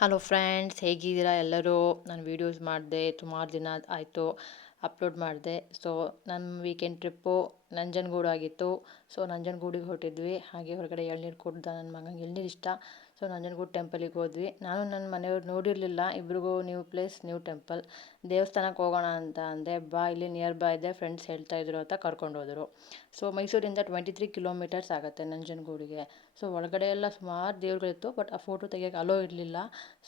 Hello friends, ಹೇಗಿದ್ದೀರಾ ಎಲ್ಲರೂ? ನಾನು ವೀಡಿಯೋಸ್ ಮಾಡಿದೆ, ಸುಮಾರು ದಿನ ಆಯಿತು ಅಪ್ಲೋಡ್ ಮಾಡಿದೆ. ಸೊ ನಮ್ಮ ವೀಕೆಂಡ್ ಟ್ರಿಪ್ಪು ನಂಜನಗೂಡು ಆಗಿತ್ತು. ಸೊ ನಂಜನಗೂಡಿಗೆ ಹೊರಟಿದ್ವಿ. ಹಾಗೆ ಹೊರಗಡೆ ಎಳ್ನೀರು ಕುಡ್ದ, ನನ್ನ ಮಗನಿಗೆ ಎಳ್ನೀರು ಇಷ್ಟ. ಸೊ ನಂಜನಗೂಡು ಟೆಂಪಲಿಗೆ ಹೋದ್ವಿ. ನಾನು ನನ್ನ ಮನೆಯವ್ರು ನೋಡಿರಲಿಲ್ಲ. ಇಬ್ರಿಗೂ ನ್ಯೂ ಪ್ಲೇಸ್, ನ್ಯೂ ಟೆಂಪಲ್. ದೇವಸ್ಥಾನಕ್ಕೆ ಹೋಗೋಣ ಅಂತ ಅಂದೆ. ಬಾ, ಇಲ್ಲಿ ನಿಯರ್ ಬೈ ಇದೆ, ಫ್ರೆಂಡ್ಸ್ ಹೇಳ್ತಾಯಿದ್ರು ಅಂತ ಕರ್ಕೊಂಡು ಹೋದರು. ಸೊ ಮೈಸೂರಿಂದ 23 ಕಿಲೋಮೀಟರ್ಸ್ ಆಗುತ್ತೆ ನಂಜನಗೂಡಿಗೆ. ಸೊ ಒಳಗಡೆ ಎಲ್ಲ ಸುಮಾರು ದೇವ್ರುಗಳಿತ್ತು, ಬಟ್ ಆ ಫೋಟೋ ತೆಗಿಯೋಕ್ಕೆ ಅಲೋ ಇರಲಿಲ್ಲ.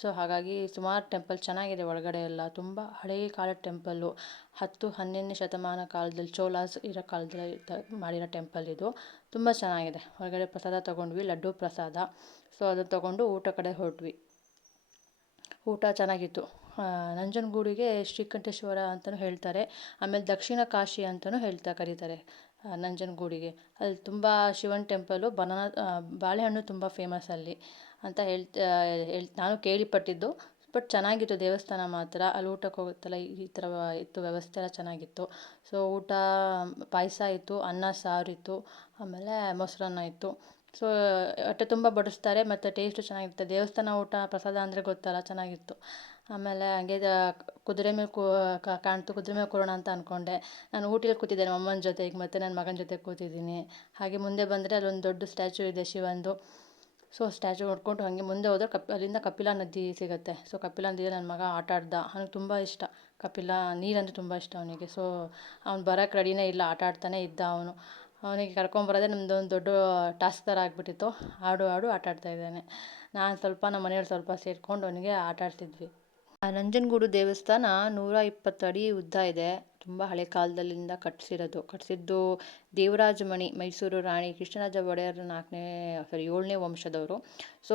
ಸೊ ಹಾಗಾಗಿ ಸುಮಾರು ಟೆಂಪಲ್ ಚೆನ್ನಾಗಿದೆ. ಒಳಗಡೆ ಎಲ್ಲ ತುಂಬ ಹಳೆಯ ಕಾಲದ ಟೆಂಪಲ್ಲು. 10-11ನೇ ಶತಮಾನ ಕಾಲದಲ್ಲಿ ಚೋಲಾಸ್ ಇರೋ ಕಾಲದಲ್ಲಿ ಮಾಡಿರೋ ಟೆಂಪಲ್ ಇದು. ತುಂಬ ಚೆನ್ನಾಗಿದೆ. ಹೊರಗಡೆ ಪ್ರಸಾದ ತೊಗೊಂಡ್ವಿ, ಲಡ್ಡು ಪ್ರಸಾದ. ಸೊ ಅದನ್ನು ತೊಗೊಂಡು ಊಟ ಕಡೆ ಹೊರಟ್ವಿ. ಊಟ ಚೆನ್ನಾಗಿತ್ತು. ನಂಜನಗೂಡಿಗೆ ಶ್ರೀಕಂಠೇಶ್ವರ ಅಂತಲೂ ಹೇಳ್ತಾರೆ. ಆಮೇಲೆ ದಕ್ಷಿಣ ಕಾಶಿ ಅಂತಲೂ ಕರೀತಾರೆ ನಂಜನಗೂಡಿಗೆ. ಅಲ್ಲಿ ತುಂಬ ಶಿವನ ಟೆಂಪಲು. ಬಾಳೆಹಣ್ಣು ತುಂಬ ಫೇಮಸ್ ಅಲ್ಲಿ ಅಂತ ನಾನು ಕೇಳಿಪಟ್ಟಿದ್ದು. ಬಟ್ ಚೆನ್ನಾಗಿತ್ತು ದೇವಸ್ಥಾನ ಮಾತ್ರ. ಅಲ್ಲಿ ಊಟಕ್ಕೆ ಹೋಗುತ್ತಲ್ಲ ಈ ಥರ ಇತ್ತು, ವ್ಯವಸ್ಥೆ ಎಲ್ಲ ಚೆನ್ನಾಗಿತ್ತು. ಸೊ ಊಟ ಪಾಯಸ ಇತ್ತು, ಅನ್ನ ಸಾರು ಇತ್ತು, ಆಮೇಲೆ ಮೊಸರನ್ನ ಇತ್ತು. ಸೊ ಹೊಟ್ಟೆ ತುಂಬ ಬಡಿಸ್ತಾರೆ ಮತ್ತು ಟೇಸ್ಟು ಚೆನ್ನಾಗಿರುತ್ತೆ. ದೇವಸ್ಥಾನ ಊಟ ಪ್ರಸಾದ ಅಂದರೆ ಗೊತ್ತಲ್ಲ, ಚೆನ್ನಾಗಿತ್ತು. ಆಮೇಲೆ ಹಂಗೆ ಕುದುರೆ ಮೇಲೆ ಕಾಣ್ತು, ಕುದುರೆ ಮೇಲೆ ಕೂರೋಣ ಅಂತ ಅಂದ್ಕೊಂಡೆ. ನಾನು ಊಟಿಯಲ್ಲಿ ಕೂತಿದ್ದೆ ನಮ್ಮ ಅಮ್ಮನ ಜೊತೆಗೆ, ಮತ್ತು ನನ್ನ ಮಗನ ಜೊತೆ ಕೂತಿದ್ದೀನಿ. ಹಾಗೆ ಮುಂದೆ ಬಂದರೆ ಅಲ್ಲೊಂದು ದೊಡ್ಡ ಸ್ಟ್ಯಾಚು ಇದೆ ಶಿವಂದು. ಸೊ ಸ್ಟ್ಯಾಚು ನೋಡ್ಕೊಂಡು ಹಾಗೆ ಮುಂದೆ ಹೋದರೆ ಅಲ್ಲಿಂದ ಕಪಿಲಾ ನದಿ ಸಿಗುತ್ತೆ. ಸೊ ಕಪಿಲಾ ನದಿಯಲ್ಲಿ ನನ್ನ ಮಗ ಆಟ ಆಡ್ದ. ಅವನಿಗೆ ತುಂಬ ಇಷ್ಟ ಕಪಿಲಾ ನೀರಂದರೆ ತುಂಬ ಇಷ್ಟ ಅವನಿಗೆ. ಸೊ ಅವ್ನು ಬರೋಕ್ಕೆ ರೆಡಿನೇ ಇಲ್ಲ, ಆಟ ಆಡ್ತಾನೆ ಇದ್ದ ಅವನು. ಅವನಿಗೆ ಕರ್ಕೊಂಬರೋದೇ ನಮ್ಮದು ಒಂದು ದೊಡ್ಡ ಟಾಸ್ಕ್ ಥರ ಆಗಿಬಿಟ್ಟಿತ್ತು. ಆಡು ಆಟ ಆಡ್ತಾಯಿದ್ದಾನೆ. ನಾನು ಸ್ವಲ್ಪ, ನಮ್ಮ ಮನೆಯವ್ರು ಸ್ವಲ್ಪ ಸೇರಿಕೊಂಡು ಅವನಿಗೆ ಆಟ ಆಡ್ತಿದ್ವಿ. ಆ ನಂಜನಗೂಡು ದೇವಸ್ಥಾನ 120 ಅಡಿ ಉದ್ದ ಇದೆ. ತುಂಬ ಹಳೆ ಕಾಲದಲ್ಲಿಂದ ಕಟ್ಟಿಸಿದ್ದು ದೇವರಾಜ ಮಣಿ, ಮೈಸೂರು ರಾಣಿ ಕೃಷ್ಣರಾಜ ಒಡೆಯರ್ 7ನೇ ವಂಶದವರು. ಸೊ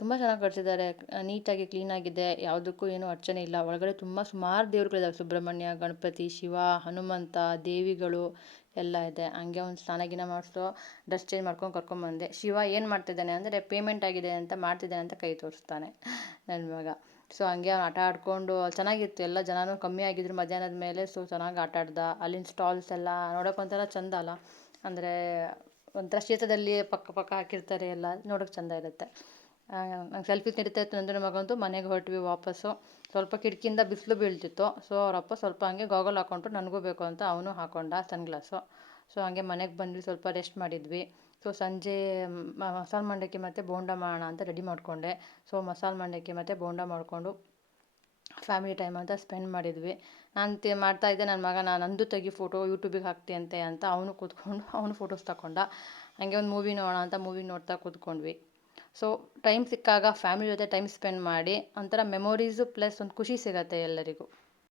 ತುಂಬ ಚೆನ್ನಾಗಿ ಕಟ್ಟಿಸಿದ್ದಾರೆ. ನೀಟಾಗಿ ಕ್ಲೀನಾಗಿದೆ. ಯಾವುದಕ್ಕೂ ಏನೂ ಅಡಚಣೆ ಇಲ್ಲ. ಒಳಗಡೆ ಸುಮಾರು ದೇವರುಗಳಿದ್ದಾವೆ. ಸುಬ್ರಹ್ಮಣ್ಯ, ಗಣಪತಿ, ಶಿವ, ಹನುಮಂತ, ದೇವಿಗಳು ಎಲ್ಲ ಇದೆ. ಹಂಗೆ ಒಂದು ಸ್ನಾನ ಮಾಡಿಸೋ, ಡ್ರೆಸ್ ಚೇಂಜ್ ಮಾಡ್ಕೊಂಡು ಕರ್ಕೊಂಬಂದೆ. ಶಿವ ಏನು ಮಾಡ್ತಿದ್ದಾನೆ ಅಂದರೆ ಪೇಮೆಂಟ್ ಆಗಿದೆ ಅಂತ ಮಾಡ್ತಿದ್ದಾನೆ ಅಂತ ಕೈ ತೋರಿಸ್ತಾನೆ ನನ್ನ ಮಗ. ಸೊ ಹಂಗೆ ಅವ್ನು ಆಟ ಆಡಿಕೊಂಡು ಚೆನ್ನಾಗಿತ್ತು. ಎಲ್ಲ ಜನನೂ ಕಮ್ಮಿ ಆಗಿದ್ರು ಮಧ್ಯಾಹ್ನದ ಮೇಲೆ. ಸೊ ಚೆನ್ನಾಗಿ ಆಟ ಆಡ್ದ. ಅಲ್ಲಿನ ಸ್ಟಾಲ್ಸ್ ಎಲ್ಲ ನೋಡೋಕೆ ಒಂಥರ ಚೆಂದ ಅಲ್ಲ, ಅಂದರೆ ಒಂಥರ ಶೀತದಲ್ಲಿ ಪಕ್ಕ ಹಾಕಿರ್ತಾರೆ ಎಲ್ಲ, ನೋಡೋಕೆ ಚೆಂದ ಇರುತ್ತೆ. ನಂಗೆ ಸೆಲ್ಫೀಸ್ ನಡೀತಾ ಇತ್ತು. ನನ್ನ ಮಗಂತೂ ಮನೆಗೆ ಹೊರಟ್ವಿ ವಾಪಸ್ಸು. ಸ್ವಲ್ಪ ಕಿಟಕಿಯಿಂದ ಬಿಸಿಲು ಬೀಳ್ತಿತ್ತು. ಸೊ ಅವರಪ್ಪ ಸ್ವಲ್ಪ ಹಂಗೆ ಗಾಗಲ್ ಹಾಕ್ಕೊಂಡ್ರು, ನನಗೂ ಬೇಕು ಅಂತ ಅವನು ಹಾಕ್ಕೊಂಡ ಸನ್ಗ್ಲಾಸು. ಸೊ ಹಂಗೆ ಮನೆಗೆ ಬಂದ್ವಿ, ಸ್ವಲ್ಪ ರೆಸ್ಟ್ ಮಾಡಿದ್ವಿ. ಸೊ ಸಂಜೆ ಮಸಾಲೆ ಮಂಡಕ್ಕಿ ಮತ್ತು ಬೋಂಡ ಮಾಡೋಣ ಅಂತ ರೆಡಿ ಮಾಡಿಕೊಂಡೆ. ಸೊ ಮಸಾಲೆ ಮಂಡಕ್ಕಿ ಮತ್ತು ಬೋಂಡ ಮಾಡಿಕೊಂಡು ಫ್ಯಾಮಿಲಿ ಟೈಮ್ ಅಂತ ಸ್ಪೆಂಡ್ ಮಾಡಿದ್ವಿ. ನಾನು ಮಾಡ್ತಾಯಿದ್ದೆ, ನನ್ನ ಮಗ ನಂದು ತೆಗಿ ಫೋಟೋ ಯೂಟ್ಯೂಬಿಗೆ ಹಾಕ್ತೀಯಂತೆ ಅಂತ ಅವನು ಕೂತ್ಕೊಂಡು ಅವನು ಫೋಟೋಸ್ ತಗೊಂಡ. ಹಾಗೆ ಒಂದು ಮೂವಿ ನೋಡೋಣ ಅಂತ ಮೂವಿ ನೋಡ್ತಾ ಕೂತ್ಕೊಂಡ್ವಿ. ಸೊ ಟೈಮ್ ಸಿಕ್ಕಾಗ ಫ್ಯಾಮಿಲಿ ಜೊತೆ ಟೈಮ್ ಸ್ಪೆಂಡ್ ಮಾಡಿ ಒಂಥರ ಮೆಮೊರೀಸು ಪ್ಲಸ್ ಒಂದು ಖುಷಿ ಸಿಗುತ್ತೆ ಎಲ್ಲರಿಗೂ.